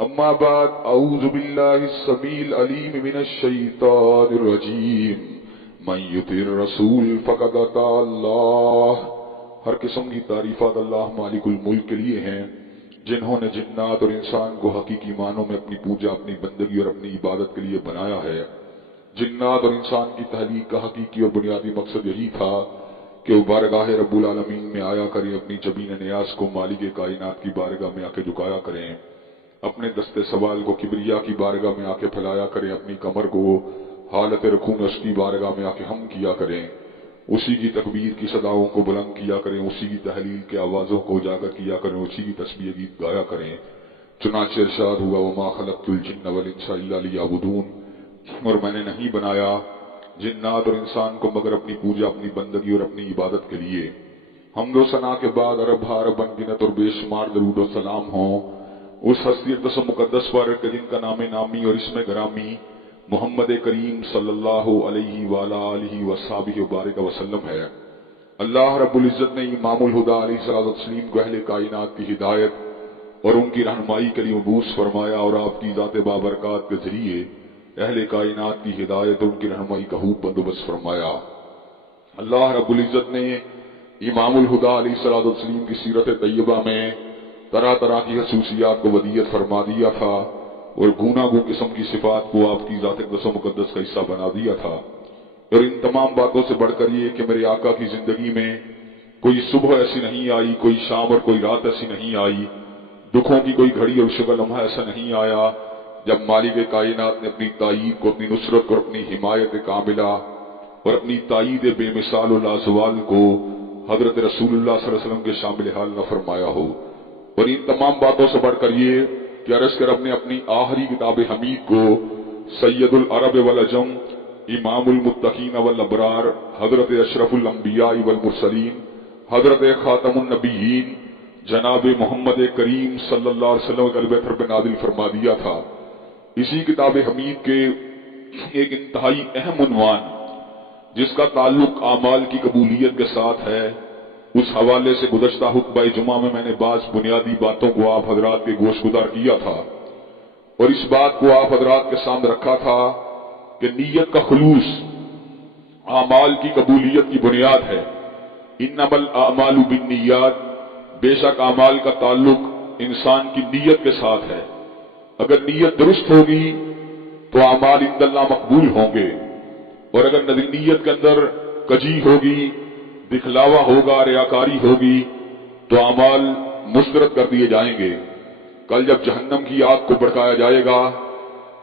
أما بعد أعوذ بالله السميع العليم من الشيطان الرجيم من يطع الرسول فقد أطاع الله۔ ہر قسم کی تعریفات اللہ مالک الملک کے لیے ہیں جنہوں نے جنات اور انسان کو حقیقی معنوں میں اپنی پوجا، اپنی بندگی اور اپنی عبادت کے لیے بنایا ہے۔ جنات اور انسان کی تخلیق کا حقیقی اور بنیادی مقصد یہی تھا کہ وہ بارگاہ رب العالمین میں آیا کریں، اپنی جبین نیاز کو مالک کائنات کی بارگاہ میں آ کے جھکایا کریں، اپنے دستے سوال کو کبریا کی بارگاہ میں آ کے پھیلایا کریں، اپنی کمر کو حالت رکوع میں اس کی بارگاہ میں آ کے ہم کیا کریں، اسی کی تکبیر کی صداؤں کو بلند کیا کریں، اسی کی تحلیل کے آوازوں کو اجاگر کیا کریں، اسی کی تسبیح گیت گایا کریں۔ چنانچہ ارشاد ہوا وما خلقت الجن والانس الا لیعبدون، اور میں نے نہیں بنایا جنات اور انسان کو مگر اپنی پوجا، اپنی بندگی اور اپنی عبادت کے لیے۔ حمد و ثنا کے بعد عرب انگنت اور بے شمار درود و سلام ہوں اس ہستی اقدس و مقدس پر کہ جن کا نام نامی اور اسم گرامی محمد کریم صلی اللہ علیہ وآلہ وصحبہ وبارک وسلم ہے۔ اللہ رب العزت نے امام الہدیٰ علیہ الصلوۃ والتسلیم کو اہل کائنات کی ہدایت اور ان کی رہنمائی کے لیے مبعوث فرمایا، اور آپ کی ذات بابرکات کے ذریعے اہل کائنات کی ہدایت اور ان کی رہنمائی کا خوب بندوبست فرمایا۔ اللہ رب العزت نے امام الہدیٰ علیہ الصلوۃ والتسلیم کی سیرت طیبہ میں طرح طرح کی خصوصیات کو ودیت فرما دیا تھا اور گوناگو قسم کی صفات کو آپ کی ذات اقدس و مقدس کا حصہ بنا دیا تھا۔ اور ان تمام باتوں سے بڑھ کر یہ کہ میرے آقا کی زندگی میں کوئی صبح ایسی نہیں آئی، کوئی شام اور کوئی رات ایسی نہیں آئی، دکھوں کی کوئی گھڑی اور شب لمحہ ایسا نہیں آیا جب مالک کائنات نے اپنی تائید کو، اپنی نصرت کو، اپنی حمایت کاملہ اور اپنی تائید بے مثال و لازوال کو حضرت رسول اللہ صلی اللہ علیہ وسلم کے شامل حال نہ فرمایا ہو۔ اور ان تمام باتوں سے بڑھ کر یہ کہ عرض کر اپنے اپنی آخری کتاب حمید کو سید العرب والعجم، امام المتقین والابرار، حضرت اشرف الانبیاء والمرسلین، حضرت خاتم النبیین جناب محمد کریم صلی اللہ علیہ وسلم کے قلب پر نازل فرما دیا تھا۔ اسی کتاب حمید کے ایک انتہائی اہم عنوان جس کا تعلق اعمال کی قبولیت کے ساتھ ہے، اس حوالے سے گزشتہ خطبہ جمعہ میں میں نے بعض بنیادی باتوں کو آپ حضرات کے گوش گزار کیا تھا، اور اس بات کو آپ حضرات کے سامنے رکھا تھا کہ نیت کا خلوص اعمال کی قبولیت کی بنیاد ہے۔ انما الاعمال بالنیات، بے شک اعمال کا تعلق انسان کی نیت کے ساتھ ہے۔ اگر نیت درست ہوگی تو اعمال عند اللہ مقبول ہوں گے، اور اگر نیت کے اندر کجی ہوگی، دکھلاوا ہوگا، ریاکاری ہوگی تو اعمال مسترد کر دیے جائیں گے۔ کل جب جہنم کی آگ کو بھڑکایا جائے گا،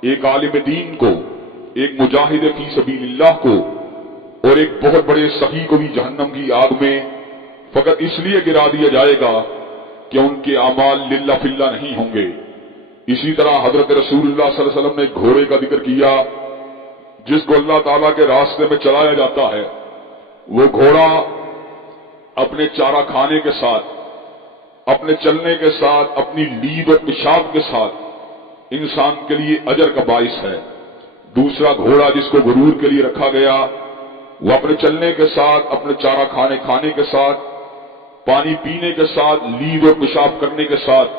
ایک عالم دین کو، ایک مجاہد فی سبیل اللہ کو اور ایک بہت بڑے سخی کو بھی جہنم کی آگ میں فقط اس لیے گرا دیا جائے گا کہ ان کے اعمال للہ فی اللہ نہیں ہوں گے۔ اسی طرح حضرت رسول اللہ صلی اللہ علیہ وسلم نے ایک گھوڑے کا ذکر کیا جس کو اللہ تعالیٰ کے راستے میں چلایا جاتا ہے۔ وہ گھوڑا اپنے چارہ کھانے کے ساتھ، اپنے چلنے کے ساتھ، اپنی لید اور پیشاب کے ساتھ انسان کے لیے اجر کا باعث ہے۔ دوسرا گھوڑا جس کو غرور کے لیے رکھا گیا، وہ اپنے چلنے کے ساتھ، اپنے چارہ کھانے کے ساتھ، پانی پینے کے ساتھ، لید اور پیشاب کرنے کے ساتھ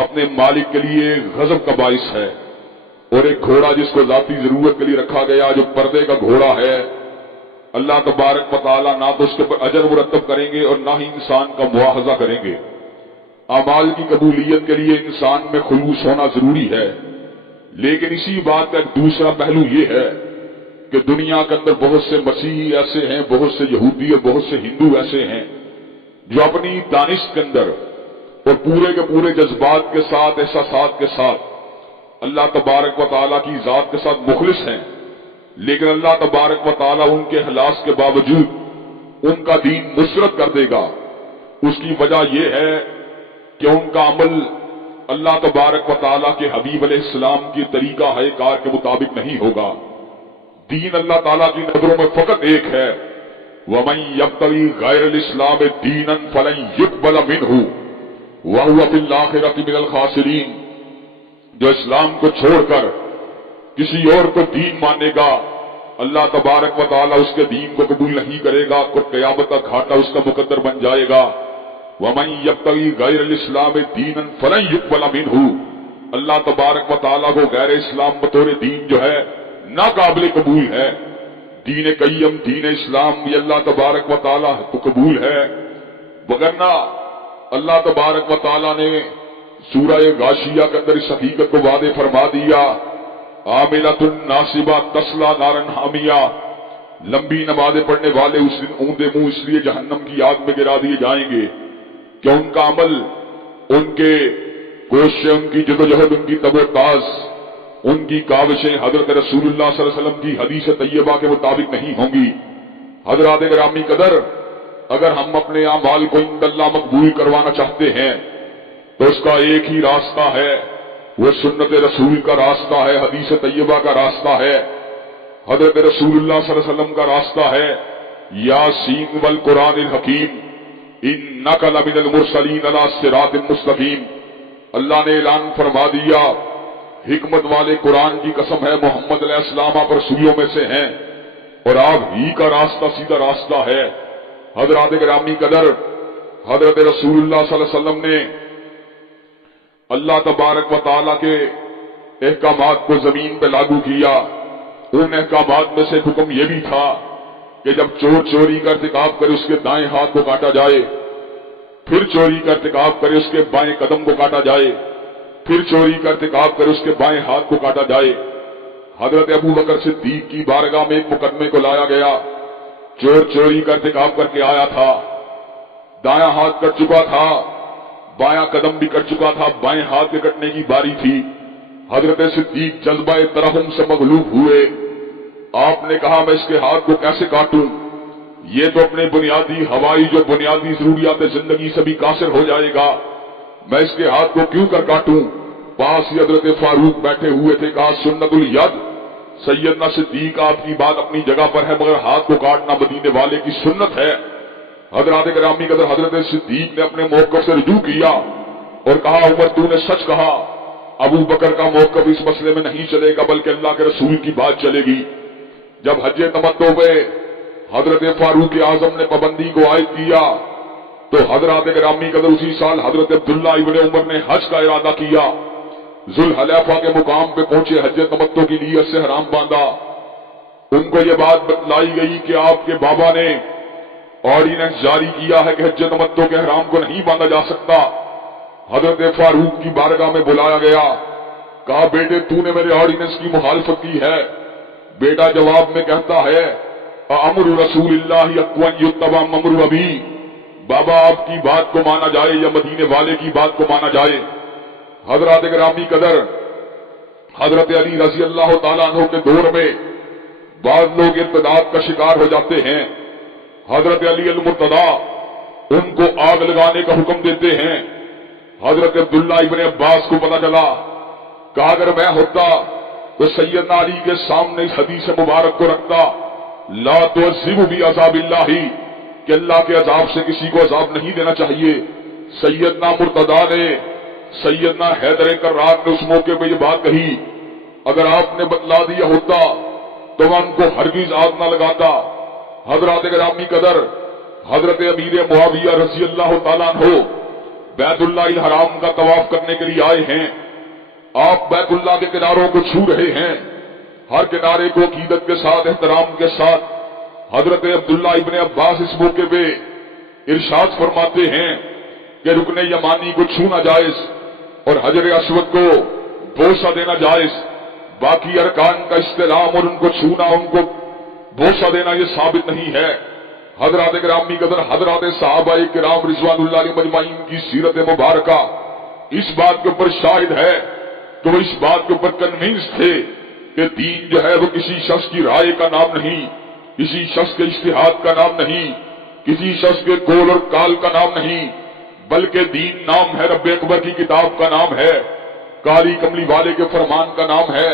اپنے مالک کے لیے غضب کا باعث ہے۔ اور ایک گھوڑا جس کو ذاتی ضرورت کے لیے رکھا گیا جو پردے کا گھوڑا ہے، اللہ تبارک و تعالیٰ نہ تو اس کے اوپر اجر مرتب کریں گے اور نہ ہی انسان کا مواخذہ کریں گے۔ اعمال کی قبولیت کے لیے انسان میں خلوص ہونا ضروری ہے، لیکن اسی بات کا ایک دوسرا پہلو یہ ہے کہ دنیا کے اندر بہت سے مسیحی ایسے ہیں، بہت سے یہودی اور بہت سے ہندو ایسے ہیں جو اپنی دانش کے اندر اور پورے کے پورے جذبات کے ساتھ، احساسات کے ساتھ اللہ تبارک و تعالیٰ کی ذات کے ساتھ مخلص ہیں، لیکن اللہ تبارک و تعالیٰ ان کے اخلاص کے باوجود ان کا دین مسرت کر دے گا۔ اس کی وجہ یہ ہے کہ ان کا عمل اللہ تبارک و تعالیٰ کے حبیب علیہ السلام کی طریقہ کار کے مطابق نہیں ہوگا۔ دین اللہ تعالیٰ کی نظروں میں فقط ایک ہے، وَمَن يَبْتَغِي غَيْرَ الْإِسْلَامِ دِينًا فَلَن يُقْبَلَ مِنْهُ وَهُوَ فِي الْآخِرَةِ مِنَ الْخَاسِرِينَ، جو اسلام کو چھوڑ کر کسی اور کو دین مانے گا، اللہ تبارک و تعالیٰ اس کے دین کو قبول نہیں کرے گا، اور قیامت کا گھاٹا اس کا مقدر بن جائے گا۔ وَمَن يَبْتَغِي غَيْرَ الْإِسْلَامِ دِينًا فَلَن يُقْبَلَ مِنْهُ، اللہ تبارک و تعالیٰ کو غیر اسلام بطور دین جو ہے ناقابل قبول ہے. دین قیم دین اسلام یہ اللہ تبارک و تعالیٰ کو قبول ہے. وگرنہ اللہ تبارک و تعالیٰ نے سورہ غاشیہ کے اندر اس حقیقت کو واضح فرما دیا، عاملۃ ناصبہ تصلی نارا حامیہ، لمبی نمازیں پڑھنے والے اس دن اونڈے منہ اس لیے جہنم کی آگ میں گرا دیے جائیں گے کہ ان کا عمل، ان کے کوششیں، ان کی جدوجہد، ان کی تب و تاز، ان کی کاوشیں حضرت رسول اللہ صلی اللہ علیہ وسلم کی حدیث طیبہ کے مطابق نہیں ہوں گی. حضرات گرامی قدر، اگر ہم اپنے اعمال کو عند اللہ مقبول کروانا چاہتے ہیں تو اس کا ایک ہی راستہ ہے، وہ سنت رسول کا راستہ ہے، حدیث طیبہ کا راستہ ہے، حضرت رسول اللہ صلی اللہ علیہ وسلم کا راستہ ہے. یاسین والقرآن الحکیم انک لمن المرسلین علی صراط مستقیم. اللہ نے اعلان فرما دیا، حکمت والے قرآن کی قسم ہے، محمد علیہ السلام آپ رسولوں میں سے ہیں اور آپ ہی کا راستہ سیدھا راستہ ہے. حضرات گرامی قدر، حضرت رسول اللہ صلی اللہ علیہ وسلم نے اللہ تبارک و تعالیٰ کے احکامات کو زمین پہ لاگو کیا. ان احکامات میں سے حکم یہ بھی تھا کہ جب چور چوری کا ارتکاب کرے اس کے دائیں ہاتھ کو کاٹا جائے، پھر چوری کا ارتکاب کرے اس کے بائیں قدم کو کاٹا جائے، پھر چوری کا ارتکاب کرے اس کے بائیں ہاتھ کو کاٹا جائے. حضرت ابو بکر صدیق کی بارگاہ میں ایک مقدمے کو لایا گیا. چور چوری کا ارتکاب کر کے آیا تھا، دایاں ہاتھ کٹ چکا تھا، بایاں قدم بھی کٹ چکا تھا، بائیں ہاتھ کے کٹنے کی باری تھی. حضرت صدیق جذبہ ترحم سے مغلوب ہوئے. آپ نے کہا میں اس کے ہاتھ کو کیسے کاٹوں، یہ تو اپنے بنیادی ہوائی جو بنیادی ضروریات زندگی سے بھی قاصر ہو جائے گا، میں اس کے ہاتھ کو کیوں کر کاٹوں. پاس ہی حضرت فاروق بیٹھے ہوئے تھے. کہا سنت الید، سیدنا صدیق آپ کی بات اپنی جگہ پر ہے مگر ہاتھ کو کاٹنا مدینے والے کی سنت ہے. حضرات گرامی قدر، حضرت صدیق نے اپنے موقف سے رجوع کیا اور کہا عمر تو نے سچ کہا، ابو بکر کا موقف اس مسئلے میں نہیں چلے گا بلکہ اللہ کے رسول کی بات چلے گی. جب حج تمتع میں حضرت فاروق اعظم نے پابندی کو عائد کیا تو حضرات گرامی قدر اسی سال حضرت عبداللہ ابن عمر نے حج کا ارادہ کیا. ذوالحلیفہ کے مقام پہ پہنچے، حج تمتع کی نیت سے حرام باندھا. ان کو یہ بات بتلائی گئی کہ آپ کے بابا نے آرڈیننس جاری کیا ہے کہ حج تمتع کے حرام کو نہیں باندھا جا سکتا. حضرت فاروق کی بارگاہ میں بلایا گیا. کہا بیٹے تو نے میرے آرڈیننس کی مخالفت کی ہے. بیٹا جواب میں کہتا ہے امر رسول اللہ اقوان یتبع امر ابی، بابا آپ کی بات کو مانا جائے یا مدینے والے کی بات کو مانا جائے. حضرات گرامی قدر، حضرت علی رضی اللہ تعالیٰ عنہ کے دور میں بعض لوگ ارتداد کا شکار ہو جاتے ہیں. حضرت علی المرتضی ان کو آگ لگانے کا حکم دیتے ہیں. حضرت عبداللہ ابن عباس کو پتا چلا. کہا اگر میں ہوتا تو سیدنا علی کے سامنے اس حدیث مبارک کو رکھتا، لا تعذبوا بعذاب اللہ، کہ اللہ کے عذاب سے کسی کو عذاب نہیں دینا چاہیے. سیدنا مرتضی نے، سیدنا حیدر کرار نے اس موقع پہ یہ بات کہی. اگر آپ نے بتلا دیا ہوتا تو میں ان کو ہرگز آگ نہ لگاتا. حضرات گرامی قدر، حضرت امیر معاویہ رضی اللہ تعالیٰ عنہ بیت اللہ الحرام کا طواف کرنے کے لیے آئے ہیں. آپ بیت اللہ کے کناروں کو چھو رہے ہیں، ہر کنارے کو عقیدت کے ساتھ، احترام کے ساتھ. حضرت عبداللہ ابن عباس اس موقع پہ ارشاد فرماتے ہیں کہ رکن یمانی کو چھونا جائز اور حجر اسود کو بوسہ دینا جائز، باقی ارکان کا استلام اور ان کو چھونا، ان کو بوسہ دینا یہ ثابت نہیں ہے. حضرات گرامی قدر، حضرات صحابہ کرام رضوان اللہ علیہم اجمعین کی سیرت مبارکہ اس بات کے اوپر شاہد ہے کہ وہ اس بات کے اوپر کنوینس تھے کہ دین جو ہے وہ کسی شخص کی رائے کا نام نہیں، کسی شخص کے اجتہاد کا نام نہیں، کسی شخص کے قول اور کال کا نام نہیں، بلکہ دین نام ہے رب اکبر کی کتاب کا نام ہے، کالی کملی والے کے فرمان کا نام ہے.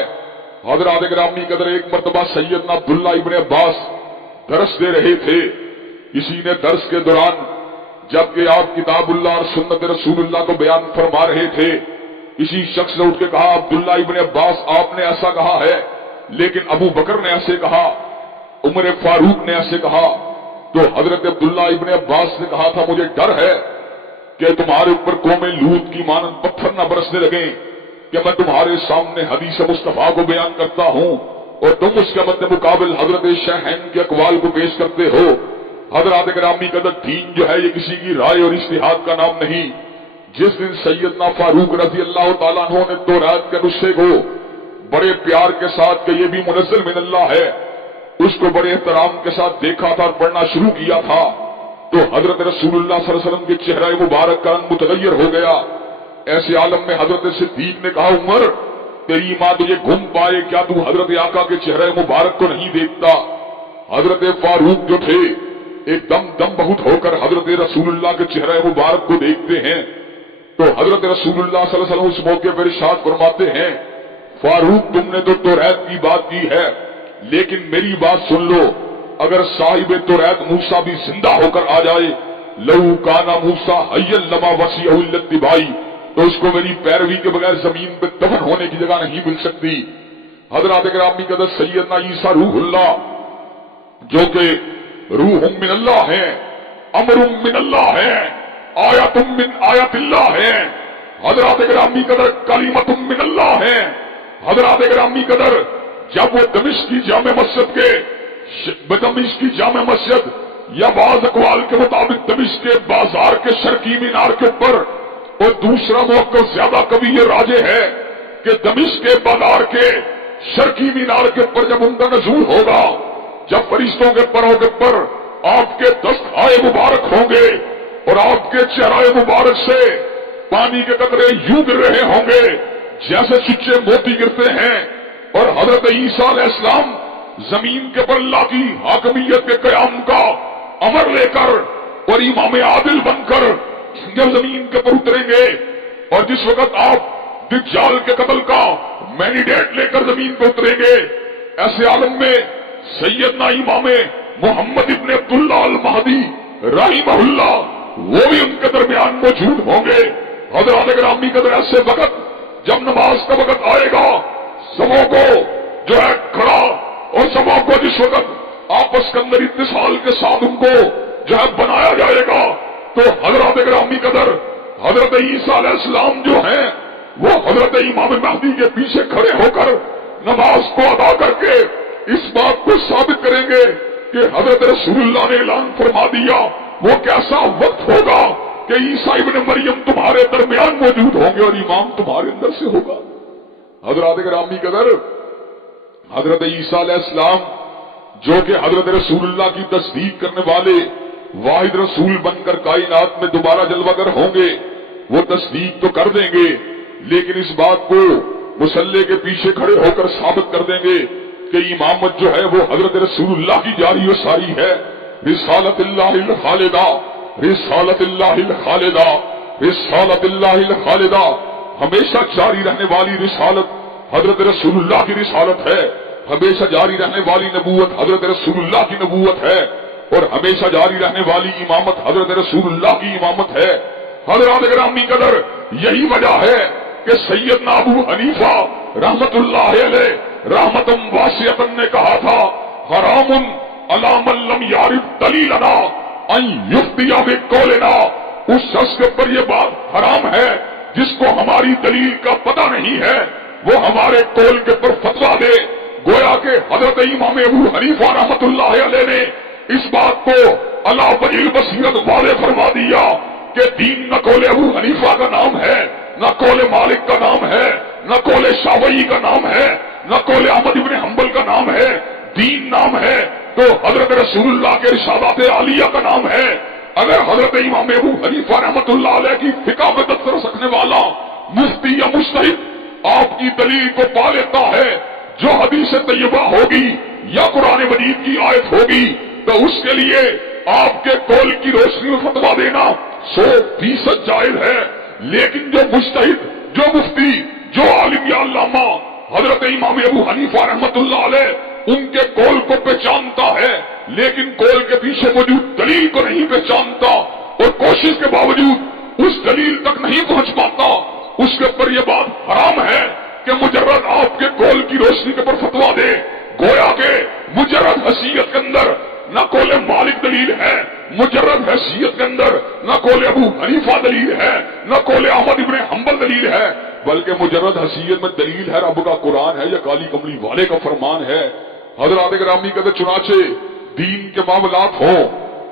حضرات گرامی قدر، ایک مرتبہ سیدنا عبداللہ ابن عباس درس دے رہے تھے. کسی نے درس کے دوران جبکہ آپ کتاب اللہ اور سنت رسول اللہ کو بیان فرما رہے تھے، کسی شخص نے اٹھ کے کہا عبداللہ ابن عباس آپ نے ایسا کہا ہے، لیکن ابو بکر نے ایسے کہا، عمر فاروق نے ایسے کہا. تو حضرت عبداللہ ابن عباس نے کہا تھا مجھے ڈر ہے کہ تمہارے اوپر قوم لوط کی مانند پتھر نہ برسنے لگیں. کہ میں تمہارے سامنے حدیث مصطفیٰ کو بیان کرتا ہوں اور تم اس کے مد مقابل حضرت شیخین کے اقوال کو پیش کرتے ہو۔ حضرات گرامی قدر، دین جو ہے یہ کسی کی رائے اور اجتہاد کا نام نہیں۔ جس دن سیدنا فاروق رضی اللہ تعالیٰ عنہ نے تورات کے نسخے کو بڑے پیار کے ساتھ کہ یہ بھی منزل من اللہ ہے، اس کو بڑے احترام کے ساتھ دیکھا تھا اور پڑھنا شروع کیا تھا، تو حضرت رسول اللہ صلی اللہ علیہ وسلم کے چہرہ مبارک کا رنگ متغیر ہو گیا۔ ایسے عالم میں حضرت صدیق نے کہا، عمر تیری ماں تجھے گم پائے، کیا تو حضرت آقا کے چہرہ مبارک کو نہیں دیکھتا؟ حضرت فاروق جو تھے ایک دم بہت ہو کر حضرت رسول اللہ کے چہرہ مبارک کو دیکھتے ہیں، تو حضرت رسول اللہ صلی اللہ علیہ وسلم اس موقع پر ارشاد فرماتے ہیں، فاروق تم نے تو توریت کی بات کی ہے، لیکن میری بات سن لو، اگر صاحب توریت موسیٰ بھی زندہ ہو کر آ جائے، لو کانا موسیٰ حیا لما وسعہ الا اتباعی، تو اس کو میری پیروی کے بغیر زمین پہ دفن ہونے کی جگہ نہیں مل سکتی۔ حضرات گرامی قدر، سیدنا عیسیٰ روح اللہ جو کہ روح من اللہ ہے، امر من اللہ ہے، آیت من آیت اللہ ہے، حضرات گرامی قدر کلمت من اللہ ہے۔ حضرات گرامی قدر، جب وہ دمشق کی جامع مسجد یا بعض اقوال کے مطابق دمشق کے بازار کے شرقی مینار کے اوپر، اور دوسرا موقف زیادہ قوی یہ راجح ہے کہ دمشق کے بازار کے شرقی مینار کے اوپر جب ان کا نزول ہوگا، جب فرشتوں کے پروں کے پر آپ کے دستخط مبارک ہوں گے اور آپ کے چہرے مبارک سے پانی کے قطرے یوں گر رہے ہوں گے جیسے سچے موتی گرتے ہیں، اور حضرت عیسیٰ علیہ السلام زمین کے پر اللہ کی حاکمیت کے قیام کا امر لے کر اور امام عادل بن کر جب زمین کے پر اتریں گے، اور جس وقت آپ دجال کے قتل کا مینڈیٹ لے کر زمین پہ اتریں گے، ایسے عالم میں سیدنا امام محمد ابن عبداللہ المہدی رحمہ اللہ وہ بھی ان کے درمیان موجود ہوں گے۔ حضرات گرامی قدر، ایسے وقت جب نماز کا وقت آئے گا، سبوں کو جو ہے کھڑا اور سبوں کو جس وقت آپس کے اندر اتصال کے ساتھ ان کو جو ہے بنایا جائے گا، تو حضرات گرامی قدر حضرت عیسیٰ علیہ السلام جو ہیں وہ حضرت امام مہدی کے پیچھے کھڑے ہو کر نماز کو ادا کر کے اس بات کو ثابت کریں گے کہ حضرت رسول اللہ نے اعلان فرما دیا وہ کیسا وقت ہوگا کہ عیسیٰ ابن مریم تمہارے درمیان موجود ہوں گے اور امام تمہارے اندر سے ہوگا۔ حضرات گرامی قدر، حضرت عیسیٰ علیہ السلام جو کہ حضرت رسول اللہ کی تصدیق کرنے والے واحد رسول بن کر کائنات میں دوبارہ جلوہ گر ہوں گے، وہ تصدیق تو کر دیں گے، لیکن اس بات کو مسلح کے پیچھے کھڑے ہو کر ثابت کر دیں گے کہ امامت جو ہے وہ حضرت رسول اللہ کی جاری و ساری ہے۔ رسالت اللہ الخالدہ، رسالت اللہ الخالدہ، رسالت اللہ الخالدہ، ہمیشہ جاری رہنے والی رسالت حضرت رسول اللہ کی رسالت ہے، ہمیشہ جاری رہنے والی نبوت حضرت رسول اللہ کی نبوت ہے، اور ہمیشہ جاری رہنے والی امامت حضرت رسول اللہ کی امامت ہے۔ حضرات گرامی قدر، یہی وجہ ہے کہ سیدنا ابو حنیفہ رحمت اللہ علیہ رحمتم واسعۃ نے کہا تھا، حرام علی من لم یعرف دلیلنا ان یفتی بقولنا، اس شخص کے اوپر یہ بات حرام ہے جس کو ہماری دلیل کا پتہ نہیں ہے، وہ ہمارے قول کے پر فتویٰ دے۔ گویا کہ حضرت امام ابو حنیفہ رحمت اللہ علیہ نے اس بات کو علی وجہ البصیرۃ واضح فرما دیا کہ دین نہ قول ابو حنیفہ کا نام ہے، نہ قول مالک کا نام ہے، نہ قول شافعی کا نام ہے، نہ قول احمد ابن حنبل کا نام ہے، دین نام ہے تو حضرت رسول اللہ کے ارشادات عالیہ کا نام ہے۔ اگر حضرت امام ابو حنیفہ رحمت اللہ علیہ کی فقہ میں دسترس رکھنے والا مفتی یا مجتہد آپ کی دلیل کو پا لیتا ہے جو حدیث طیبہ ہوگی یا قرآن مجید کی آیت ہوگی، تو اس کے لیے آپ کے قول کی روشنی میں فتویٰ دینا 100% جائز ہے۔ لیکن جو مجتہد، جو مفتی، جو عالم یا علامہ حضرت امام ابو حنیفہ رحمت اللہ علیہ ان کے قول کو پہچانتا ہے لیکن قول کے پیچھے موجود دلیل کو نہیں پہچانتا اور کوشش کے باوجود اس دلیل تک نہیں پہنچ پاتا، اس کے اوپر یہ بات حرام ہے کہ مجرد آپ کے قول کی روشنی کے اوپر فتویٰ دے۔ گویا کہ مجرد حیثیت کے اندر نہ قول مالک دلیل ہے، مجرد حیثیت کے اندر نہ قول ابو حنیفہ دلیل ہے نہ قول احمد ابن حنبل دلیل ہے، بلکہ مجرد حیثیت میں دلیل ہے رب کا قرآن ہے یا کالی کملی والے کا فرمان ہے۔ حضرات گرامی کہتے چنانچہ دین کے معاملات ہوں،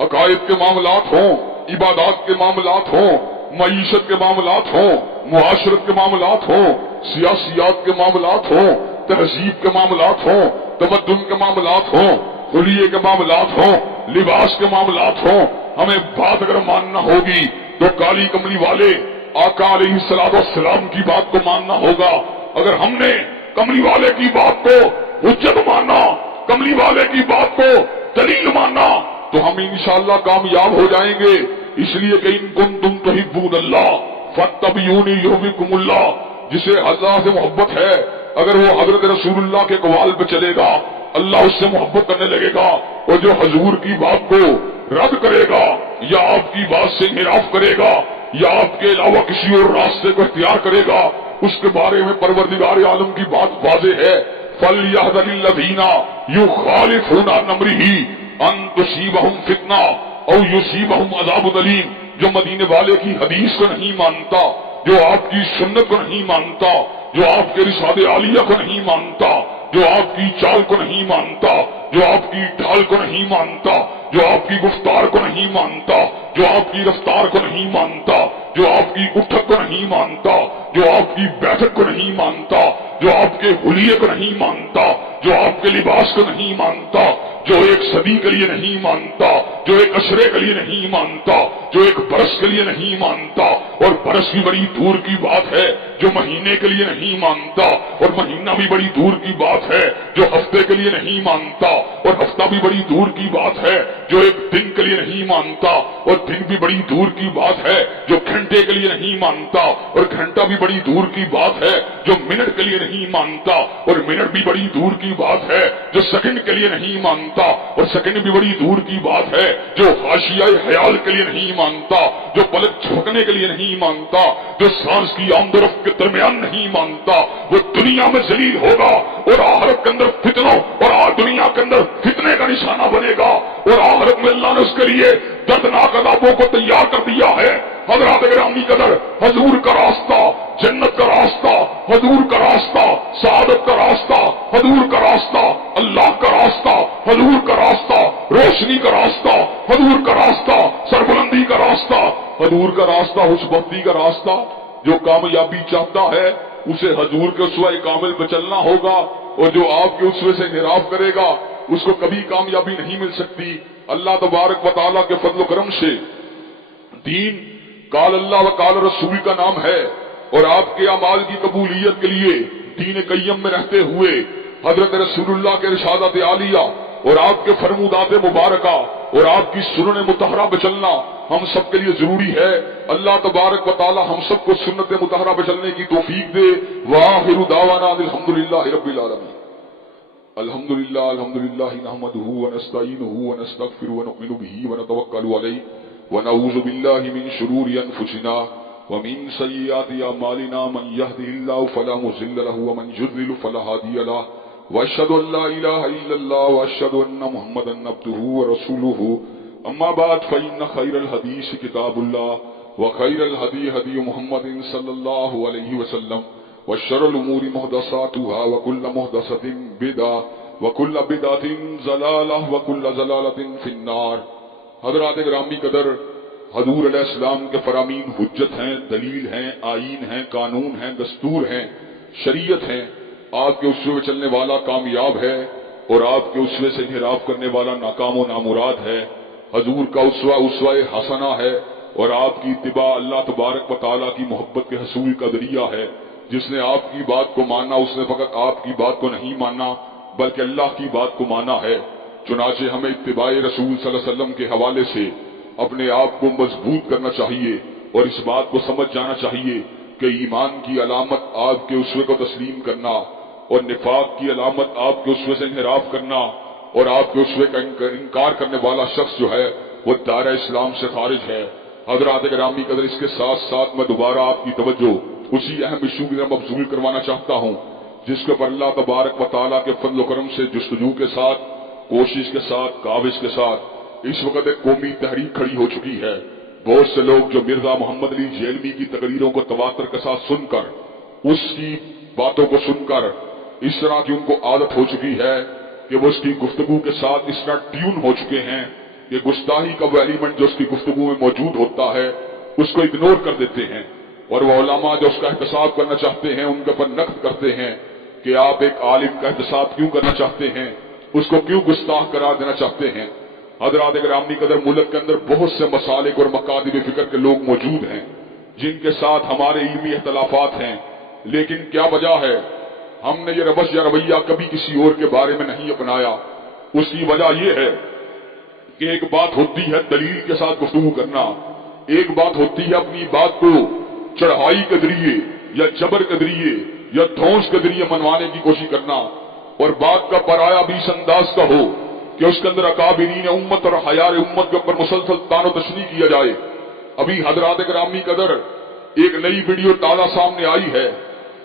عقائد کے معاملات ہوں، عبادات کے معاملات ہوں، معیشت کے معاملات ہوں، معاشرت کے معاملات ہوں، سیاسیات کے معاملات ہوں، تہذیب کے معاملات ہوں، تمدن کے معاملات ہوں، حلیے کے معاملات ہوں، لباس کے معاملات ہوں، ہمیں بات اگر ماننا ہوگی تو کالی کملی والے آقا علیہ الصلوۃ والسلام کی بات کو ماننا ہوگا۔ اگر ہم نے کملی والے کی بات کو حجت مانا، کملی والے کی بات کو دلیل مانا، تو ہم انشاءاللہ کامیاب ہو جائیں گے۔ اس لیے کہ ان کنتم تحبون اللہ فاتبعونی یحببکم اللہ، جسے اللہ سے محبت ہے اگر وہ حضرت رسول اللہ کے قوال پہ چلے گا اللہ اس سے محبت کرنے لگے گا، اور جو حضور کی بات کو رد کرے گا یا آپ کی بات سے انحراف کرے گا یا آپ کے علاوہ کسی اور راستے کو اختیار کرے گا، اس کے بارے میں پروردگار عالم کی بات واضح ہے۔ فَلْيَحْذَرِ الَّذِينَ يُخَالِفُونَ عَنْ أَمْرِهِ أَن تُصِيبَهُمْ فِتْنَةٌ أَوْ يُصِيبَهُمْ عَذَابٌ أَلِيمٌ، جو مدینے والے کی حدیث کو نہیں مانتا، جو آپ کی سنت کو نہیں مانتا، جو آپ کے رسالت عالیہ کو نہیں مانتا، جو آپ کی چال کو نہیں مانتا، جو آپ کی ڈھال کو نہیں مانتا، جو آپ کی گفتار کو نہیں مانتا، جو آپ کی رفتار کو نہیں مانتا، جو آپ کی اٹھک کو نہیں مانتا، جو آپ کی بیٹھک کو نہیں مانتا، جو آپ کے حلیے کو نہیں مانتا، جو آپ کے لباس کو نہیں مانتا، جو ایک صدی کے لیے نہیں مانتا، جو ایک عشرے کے لیے نہیں مانتا، جو ایک برس کے لیے نہیں مانتا، اور برس بھی بڑی دور کی بات ہے جو مہینے کے لیے نہیں مانتا، اور مہینہ بھی بڑی دور کی بات ہے جو ہفتے کے لیے نہیں مانتا، اور ہفتہ بھی بڑی دور کی بات ہے جو ایک دن کے لیے نہیں مانتا، اور دن بھی بڑی دور کی بات ہے جو گھنٹے کے لیے نہیں مانتا، اور گھنٹہ بھی بڑی دور کی بات ہے جو منٹ کے لیے نہیں مانتا، اور منٹ بھی بڑی دور کی بات ہے جو سیکنڈ کے لیے نہیں مانتا، اور سیکنڈ بھی بڑی دور کی بات ہے جو حاشیہ خیال کے لیے نہیں مانتا، جو پلک جھپکنے کے لیے نہیں مانتا، جو سانس کی آمد و رفت کے درمیان نہیں مانتا، وہ دنیا میں ذلیل ہوگا اور آخرت کے اندر فتنوں اور دنیا کے اندر فتنے کا نشانہ بنے گا، اور آخرت میں اللہ نے اس کے لیے دردناک عذابوں کو تیار کر دیا ہے۔ حضرات گرامی قدر، حضور کا راستہ جنت کا راستہ، حضور کا راستہ سعادت کا راستہ، حضور کا راستہ اللہ کا راستہ، حضور کا راستہ روشنی کا راستہ، حضور کا راستہ سربلندی کا راستہ، حضور کا راستہ خوشبختی کا راستہ۔ جو کامیابی چاہتا ہے اسے حضور کے اسوہ کامل پہ چلنا ہوگا، اور جو آپ کے اسوے سے انحراف کرے گا اس کو کبھی کامیابی نہیں مل سکتی۔ اللہ تبارک و تعالیٰ کے فضل و کرم سے دین قال اللہ و قال رسول کا نام ہے، اور آپ کے اعمال کی قبولیت کے لیے دین قیم میں رہتے ہوئے حضرت رسول اللہ کے ارشادات عالیہ اور آپ کے فرمودات مبارکہ اور آپ کی سنن مطہرہ پہ چلنا ہم سب کے لیے ضروری ہے۔ اللہ تبارک و تعالی ہم سب کو سنت مطہرہ پہ چلنے کی توفیق دے۔ وآخر دعوانا الحمدللہ رب العالمین۔ الحمدللہ نحمده ونستعینه ونستغفره ونؤمن به ونتوکل علیہ ونعوذ باللہ من شرور انفسنا ومن سیئات اعمالنا، من يهده الله فلا مضل له ومن يضلل فلا هادي له، واشهد ان لا اله الا الله واشهد ان محمدا عبده ورسوله، اما بعد فان خير الحديث كتاب الله وخير الهدي هدي محمد صلى الله عليه وسلم، وشر الامور محدثاتها وكل محدثة بدعة وكل بدعة ضلالة وكل ضلالة في النار۔ حضرات گرامی قدر، حضور علیہ السلام کے فرامین حجت ہیں، دلیل ہیں، آئین ہیں، قانون ہیں، دستور ہیں، شریعت ہیں۔ آپ کے اسوے چلنے والا کامیاب ہے اور آپ کے اسوے سے انحراف کرنے والا ناکام و نامراد ہے۔ حضور کا اسوہ حسنہ ہے، اور آپ کی اتباع اللہ تبارک و تعالیٰ کی محبت کے حصول کا ذریعہ ہے۔ جس نے آپ کی بات کو مانا اس نے فقط آپ کی بات کو نہیں مانا بلکہ اللہ کی بات کو مانا ہے۔ چنانچہ ہمیں اتباع رسول صلی اللہ علیہ وسلم کے حوالے سے اپنے آپ کو مضبوط کرنا چاہیے، اور اس بات کو سمجھ جانا چاہیے کہ ایمان کی علامت آپ کے اسوے کو تسلیم کرنا، اور نفاق کی علامت آپ کے اسوے سے انحراف کرنا، اور آپ کے اسوے کا انکار کرنے والا شخص جو ہے وہ دائرہ اسلام سے خارج ہے۔ حضرات گرامی قدر، اس کے ساتھ ساتھ میں دوبارہ آپ کی توجہ اسی اہم ایشو کی طرف مبذول کروانا چاہتا ہوں جس کے پر اللہ تبارک و تعالیٰ کے فضل و کرم سے جستجو کے ساتھ، کوشش کے ساتھ، کاوش کے ساتھ اس وقت ایک قومی تحریک کھڑی ہو چکی ہے. بہت سے لوگ جو مرزا محمد علی جیلمی کی تقریروں کو تواتر کے ساتھ سن کر، اس کی باتوں کو سن کر اس طرح کی ان کو عادت ہو چکی ہے کہ وہ اس کی گفتگو کے ساتھ اس طرح ٹیون ہو چکے ہیں کہ گستاخی کا وہ ایلیمنٹ جو اس کی گفتگو میں موجود ہوتا ہے اس کو اگنور کر دیتے ہیں، اور وہ علماء جو اس کا احتساب کرنا چاہتے ہیں ان کے اوپر نقد کرتے ہیں کہ آپ ایک عالم کا احتساب کیوں کرنا چاہتے ہیں، اس کو کیوں گستاخ قرار دینا چاہتے ہیں. حضرات گرامی قدر، ملک کے اندر بہت سے مسالک اور مکاتب فکر کے لوگ موجود ہیں جن کے ساتھ ہمارے علمی اختلافات ہیں، لیکن کیا وجہ ہے ہم نے یہ روش یا رویہ کبھی کسی اور کے بارے میں نہیں اپنایا؟ اس کی وجہ یہ ہے کہ ایک بات ہوتی ہے دلیل کے ساتھ گفتگو کرنا، ایک بات ہوتی ہے اپنی بات کو چڑھائی کے ذریعے یا جبر کے ذریعے یا دھونس کے ذریعے منوانے کی کوشش کرنا، اور بات کا پرایا بھی اس انداز کا ہو کہ اس کے اندر اکابرین امت اور حیار امت کے اوپر مسلسل تان و تشنیع کیا جائے. ابھی حضرات گرامی قدر ایک نئی ویڈیو تازہ سامنے آئی ہے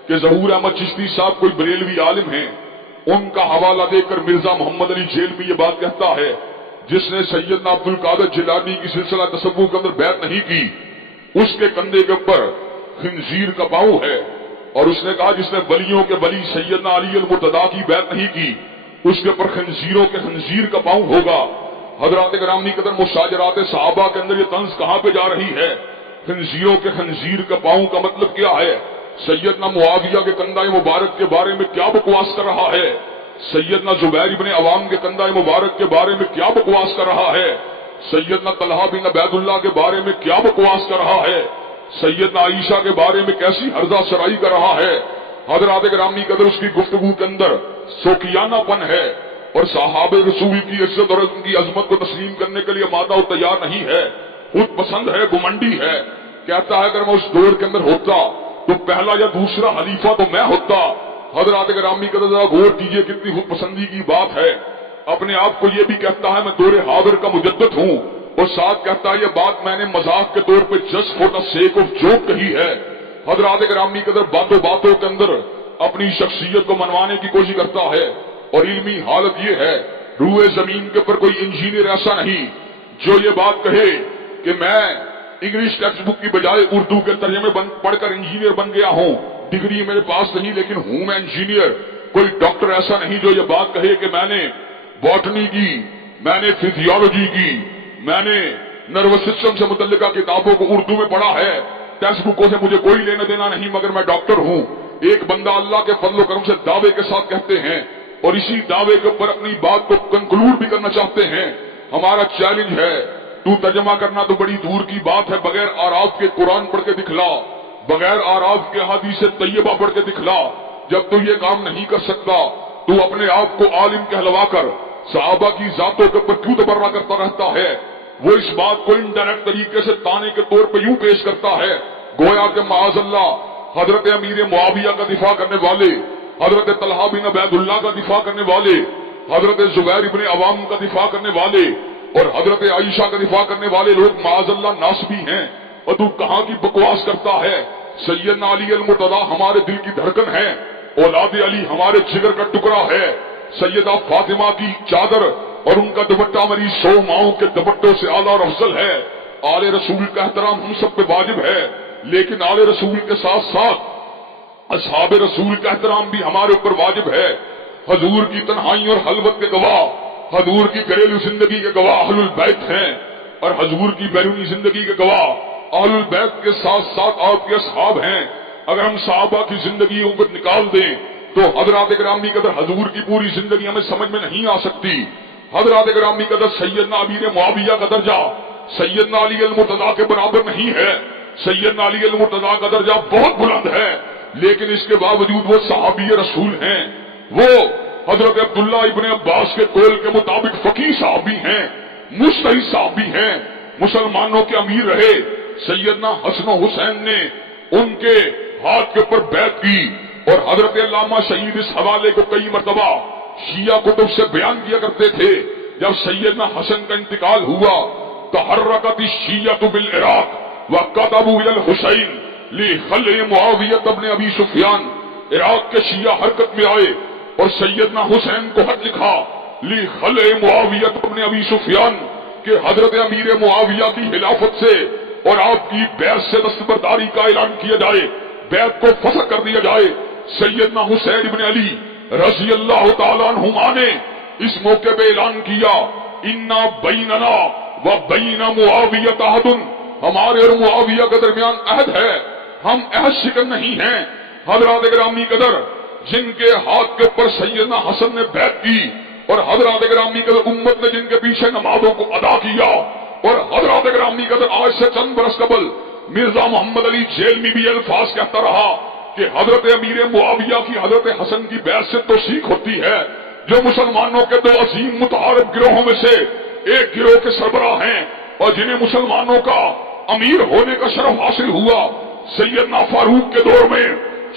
کہ ظہور احمد چشتی صاحب کوئی بریلوی عالم ہیں، ان کا حوالہ دے کر مرزا محمد علی جیلمی یہ بات کہتا ہے جس نے سیدنا عبد القادر جیلانی کی سلسلہ تصوف کے اندر بیعت نہیں کی، اس کے کندھے کے اوپر خنزیر کا پاؤں ہے. اور اس نے کہا جس نے ولیوں کے ولی سیدنا علی المرتضیٰ کی بیعت نہیں کی اس کے اوپر خنزیروں کے خنزیر کا پاؤں ہوگا. حضرات گرامی قدر، مشاجرات صحابہ کے اندر یہ طنز کہاں پہ جا رہی ہے؟ خنزیروں کے خنزیر کا پاؤں کا مطلب کیا ہے؟ سیدنا معاویہ کے کندھہ مبارک کے بارے میں کیا بکواس کر رہا ہے؟ سیدنا زبیر ابن عوام کے کندھہ مبارک کے بارے میں کیا بکواس کر رہا ہے؟ سیدنا طلحہ بن عبید اللہ کے بارے میں کیا بکواس کر رہا ہے؟ سیدنا عائشہ کے بارے میں کیسی ہرزہ سرائی کر رہا ہے؟ حضرات گرامی قدر، اس کی گفتگو کے اندر سوکیانہ پن ہے اور صحابہ رسول کی عزت اور ان کی عظمت کو تسلیم کرنے کے لیے مادہ و تیار نہیں ہے، خود پسند ہے، گمنڈی ہے. کہتا ہے اگر میں اس دور کے اندر ہوتا تو پہلا یا دوسرا خلیفہ تو میں ہوتا. حضرات گرامی قدر ذرا غور کیجئے کتنی خود پسندی کی بات ہے. اپنے آپ کو یہ بھی کہتا ہے میں دور حاضر کا مجدد ہوں، اور ساتھ کہتا ہے یہ بات میں نے مذاق کے طور پہ just for the sake of joke کہی ہے. حضرات گرامی قدر باتوں کے اندر اپنی شخصیت کو منوانے کی کوشش کرتا ہے، اور علمی حالت یہ ہے روئے زمین کے اوپر کوئی انجینئر ایسا نہیں جو یہ بات کہے کہ میں انگلش ٹیکسٹ بک کی بجائے اردو کے ترجمے پڑھ کر انجینئر بن گیا ہوں، ڈگری میرے پاس نہیں لیکن ہوں میں انجینئر. کوئی ڈاکٹر ایسا نہیں جو یہ بات کہے کہ میں نے باٹنی کی، میں نے فزیولوجی کی، میں نے نروس سسٹم سے متعلقہ کتابوں کو اردو میں پڑھا ہے، ٹیکسٹ بکوں سے مجھے کوئی لینا دینا نہیں مگر میں ڈاکٹر ہوں. ایک بندہ اللہ کے فضل و کرم سے دعوے کے ساتھ کہتے ہیں اور اسی دعوے کے اوپر اپنی بات کو کنکلوڈ بھی کرنا چاہتے ہیں. ہمارا چیلنج ہے تو ترجمہ کرنا تو بڑی دور کی بات ہے، بغیر آراف کے قرآن پڑھ کے دکھلا، بغیر آراف کے حدیث طیبہ پڑھ کے دکھلا. جب تو یہ کام نہیں کر سکتا تو اپنے آپ کو عالم کہلوا کر صحابہ کی ذاتوں کے اوپر کیوں تبرہ کرتا رہتا ہے؟ وہ اس بات کو انڈائریکٹ طریقے سے تانے کے طور پہ یوں پیش کرتا ہے گویا کہ معاذ اللہ حضرت امیر معاویہ کا دفاع کرنے والے، حضرت طلحہ بن عبید اللہ کا دفاع کرنے والے، حضرت زبیر ابن عوام کا دفاع کرنے والے اور حضرت عائشہ کا دفاع کرنے والے لوگ معاذ اللہ ناسبی ہیں، اور تو کہاں کی بکواس کرتا ہے؟ سیدنا علی المرتضیٰ ہمارے دل کی دھڑکن ہے، اولاد علی ہمارے جگر کا ٹکڑا ہے. سیدہ فاطمہ کی چادر اور ان کا دوپٹہ میری 100 ماؤں کے دوپٹوں سے اعلیٰ اور افضل ہے. آل رسول کا احترام ہم سب پہ واجب ہے، لیکن آل رسول کے ساتھ ساتھ اصحاب رسول کا احترام بھی ہمارے اوپر واجب ہے. حضور کی تنہائی اور خلوت کے گواہ، حضور کی گھریلو زندگی کے گواہ اہل البیت ہیں، اور حضور کی بیرونی زندگی کے گواہ اہل البیت کے ساتھ ساتھ آپ کے اصحاب ہیں. اگر ہم صحابہ کی زندگیوں کو نکال دیں تو حضرات گرامی قدر حضور کی پوری زندگی ہمیں سمجھ میں نہیں آ سکتی. حضرات گرامی قدر سیدنا امیر معاویہ کا درجہ سیدنا علی المرتضیٰ کے برابر نہیں ہے. سیدنا علی المرتضیٰ کا درجہ بہت بلند ہے، لیکن اس کے باوجود وہ صحابی رسول ہیں. وہ حضرت عبداللہ ابن عباس کے قول کے مطابق فقیہ صحابی ہیں، مجتہد صحابی ہیں، مسلمانوں کے امیر رہے. سیدنا حسن و حسین نے ان کے ہاتھ کے اوپر بیعت کی، اور حضرت علامہ شہید اس حوالے کو کئی مرتبہ شیعہ کتب سے بیان کیا کرتے تھے. جب سیدنا حسن کا انتقال ہوا تحرکت الشیعۃ بالعراق وكتبوا الى الحسین لخلع معاویہ ابن ابی سفیان. عراق کے شیعہ حرکت میں آئے اور سیدنا حسین کو خط لکھا لخلع معاویہ ابن ابی سفیان، کہ حضرت امیر معاویہ کی خلافت سے اور آپ کی بیعت سے دستبرداری کا اعلان کیا جائے، بیعت کو فسخ کر دیا جائے۔ سیدنا حسین ابن علی رضی اللہ تعالیٰ عنہما نے اس موقع پہ اعلان کیا، انا بیننا و بین معاویہ عہد، ہمارے اور معاویہ کے درمیان عہد ہے، ہم عہد شکن نہیں ہیں۔ حضرات گرامی قدر، جن کے ہاتھ کے اوپر سیدنا حسن نے بیعت کی، اور حضرات گرامی قدر امت نے جن کے پیچھے نمازوں کو ادا کیا، اور حضرات گرامی قدر آج سے چند برس قبل مرزا محمد علی جیلمی بھی الفاظ کہتا رہا کہ حضرت امیر معاویہ کی حضرت حسن کی بیعت سے توثیق ہوتی ہے، جو مسلمانوں کے دو عظیم متحارب گروہوں میں سے ایک گروہ کے سربراہ ہیں اور جنہیں مسلمانوں کا امیر ہونے کا شرف حاصل ہوا۔ سیدنا فاروق کے دور میں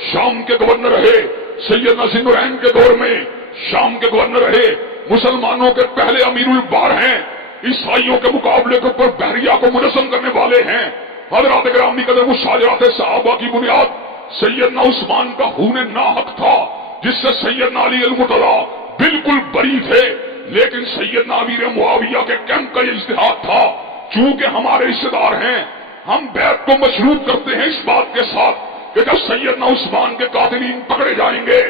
شام کے گورنر رہے، سیدنا ذی النورین کے دور میں شام کے گورنر رہے، مسلمانوں کے پہلے امیر البار ہیں، عیسائیوں کے مقابلے کے اوپر بحریہ کو منظم کرنے والے ہیں۔ حضرات گرامی قدر، مشاجرات صحابہ کی بنیاد سیدنا عثمان کا خون ناحق تھا، جس سے سیدنا علی المرتضیٰ بالکل بری تھے، لیکن سیدنا امیر معاویہ کے کیمپ کا یہ اجتہاد تھا، چونکہ ہمارے رشتے دار ہیں، ہم بیعت کو مشروط کرتے ہیں اس بات کے ساتھ کہ جب سیدنا عثمان کے قاتلین پکڑے جائیں گے،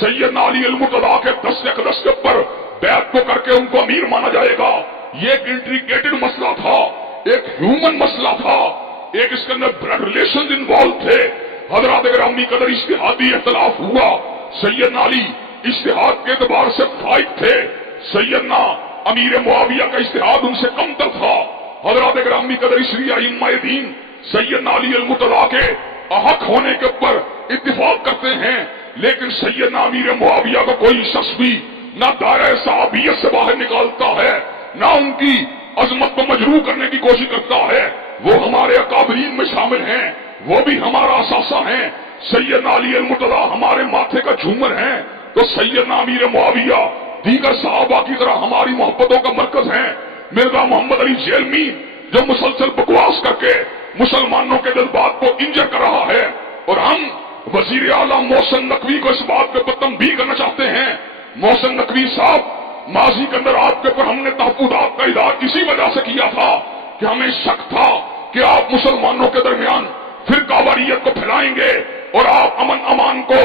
سیدنا علی المرتضیٰ کے دست اقدس کے اوپر بیعت کو کر کے ان کو امیر مانا جائے گا۔ یہ ایک انٹریگیٹڈ مسئلہ تھا، ایک ہیومن مسئلہ تھا، ایک اس کے اندر بلڈ ریلیشنز انوالو تھے۔ حضرات اگرامی قدر، اجتہادی اختلاف ہوا، سیدنا علی اجتہاد کے اعتبار سے فائق تھے، سیدنا امیر معاویہ کا اجتہاد ان سے کم تر تھا۔ حضرات اگرامی قدر، اس لیے ائمہ دین سیدنا علی المرتضیٰ کے احق ہونے کے اوپر اتفاق کرتے ہیں، لیکن سیدنا امیر معاویہ کو کوئی شخص بھی نہ دائرہ صحابیت سے باہر نکالتا ہے، نہ ان کی عظمت کو مجروح کرنے کی کوشش کرتا ہے۔ وہ ہمارے اکابرین میں شامل ہیں، وہ بھی ہمارا اثاثہ ہیں۔ سیدنا علی المرتضیٰ ہمارے ماتھے کا جھومر ہیں، تو سیدنا امیر معاویہ دیگر صحابہ کی طرح ہماری محبتوں کا مرکز ہیں۔ مرزا محمد علی جیلمی جو مسلسل بکواس کر کے مسلمانوں کے جذبات کو انجر کر رہا ہے، اور ہم وزیر اعلیٰ محسن نقوی کو اس بات پہ تنبیہ کرنا چاہتے ہیں۔ محسن نقوی صاحب، ماضی کے اندر آپ کے اوپر ہم نے تحفظات کا اظہار اسی وجہ سے کیا تھا کہ ہمیں شک تھا کہ آپ مسلمانوں کے درمیان فرقہ واریت کو پھیلائیں گے اور آپ امن امان کو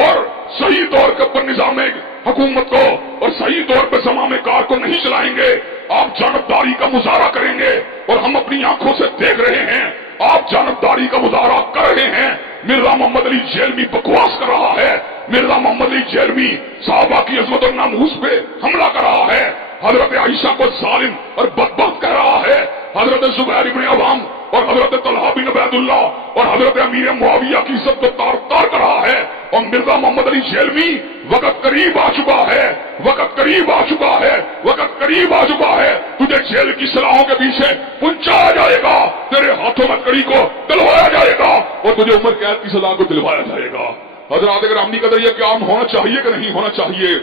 اور صحیح طور کے اوپر نظام حکومت کو اور صحیح طور پہ زمام کار کو نہیں چلائیں گے، آپ جانبداری کا مظاہرہ کریں گے، اور ہم اپنی آنکھوں سے دیکھ رہے ہیں آپ جانبداری کا مظاہرہ کر رہے ہیں۔ مرزا محمد علی جیلمی بکواس کر رہا ہے، مرزا محمد علی جیلمی صحابہ کی عظمت اور ناموس پہ حملہ کر رہا ہے، حضرت عائشہ کو ظالم اور بدبخت کہہ رہا ہے، حضرت زبیر بن عوام اور حضرت طلحہ بن عبید اللہ اور حضرت امیر معاویہ کی عزت کو تار تار کر رہا ہے۔ اور مرزا محمد علی جیلمی، وقت قریب آ چکا ہے، وقت قریب آ چکا ہے، وقت قریب آ چکا ہے، تجھے جیل کی سلاحوں کے پیچھے پہنچایا جائے گا، تیرے ہاتھوں میں کڑی کو دلوایا جائے گا، اور تجھے عمر قید کی سزا کو دلوایا جائے گا۔ حضرات گرامی قدر، یہ قیام ہونا چاہیے کہ نہیں ہونا چاہیے؟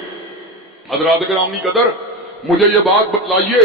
حضرات گرامی قدر، مجھے یہ بات بتلائیے،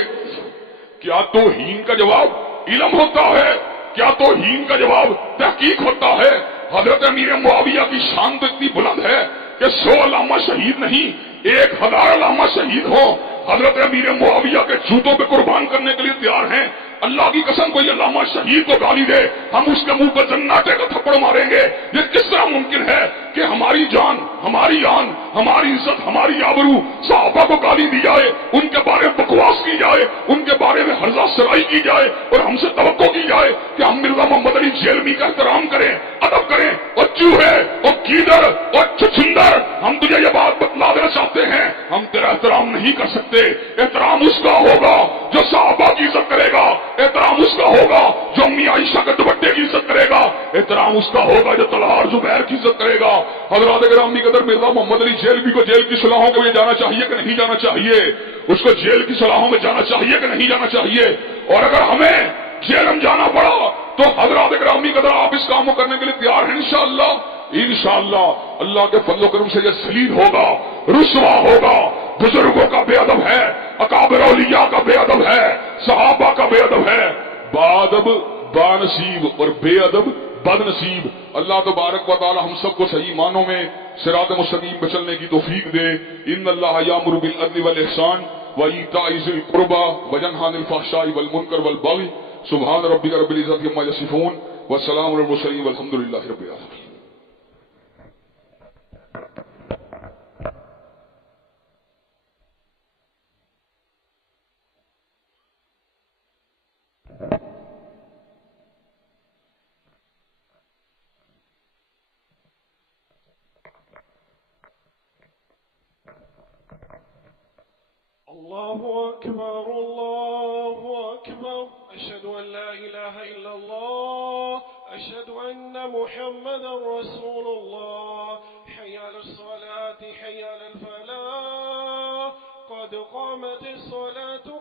کیا توہین کا جواب علم ہوتا ہے؟ کیا توہین کا جواب تحقیق ہوتا ہے؟ حضرت امیر معاویہ کی شان تو اتنی بلند ہے کہ 100 علامہ شہید نہیں، 1000 علامہ شہید ہو، حضرت امیر معاویہ کے جوتوں پہ قربان کرنے کے لیے تیار ہیں۔ اللہ کی قسم، کوئی علامہ شہید کو گالی دے، ہم اس کے منہ پر جناٹے کا تھپڑ ماریں گے۔ یہ کس طرح ممکن ہے کہ ہماری جان، ہماری آن، ہماری عزت، ہماری آبرو صحابہ کو گالی دی جائے، ان کے بارے میں بکواس کی جائے، ان کے بارے میں ہرزہ سرائی کی جائے، اور ہم سے توقع کی جائے کہ ہم مرزا محمد علی جیلمی کا احترام کریں، ادب کریں، اور چوہے اور کیدڑ اور چھچھندر، ہم تجھے یہ بات بتلا دینا چاہتے ہیں، ہم تیرا احترام نہیں کر سکتے۔ احترام اس کا ہوگا جو صحابہ کی عزت کرے گا، احترام اس کا ہوگا جو امی عائشہ کے دوپٹے کی عزت کرے گا، احترام اس کا ہوگا جو طلحہ اور زبیر کی عزت کرے گا۔ حضرات گرامی قدر، مرزا محمد علی جیلمی کو جیل کی سلاحوں کے لیے جانا چاہیے کہ نہیں جانا چاہیے؟ اس کو جیل کی سلاحوں میں جانا چاہیے کہ نہیں جانا چاہیے؟ اور اگر ہمیں جیل میں جانا پڑا تو حضرات گرامی قدر، آپ اس کام کو کرنے کے لیے تیار ہیں انشاءاللہ؟ انشاءاللہ اللہ کے فضل و کرم سے یہ ذلیل ہوگا، رسوا ہوگا، بزرگوں کا بے ادب ہے، اکابر اولیاء کا بے ادب ہے، صحابہ کا بے ادب ہے، بادب بانصیب اور بے ادب بد نصیب۔ اللہ تبارک و تعالی ہم سب کو صحیح معنوں میں صراط مستقیم پہ چلنے کی توفیق دے۔ ان اللہ یامر بالعدل والاحسان وإيتاء ذي القربى وينهى عن الفحشاء والمنكر والبغي سبحان ربك رب العزة عما يصفون والسلام على المرسلين والحمد لله رب العالمين. الله أكبر الله أكبر أشهد أن لا إله إلا الله أشهد أن محمدا رسول الله حي على الصلاة حي على الفلاح قد قامت الصلاة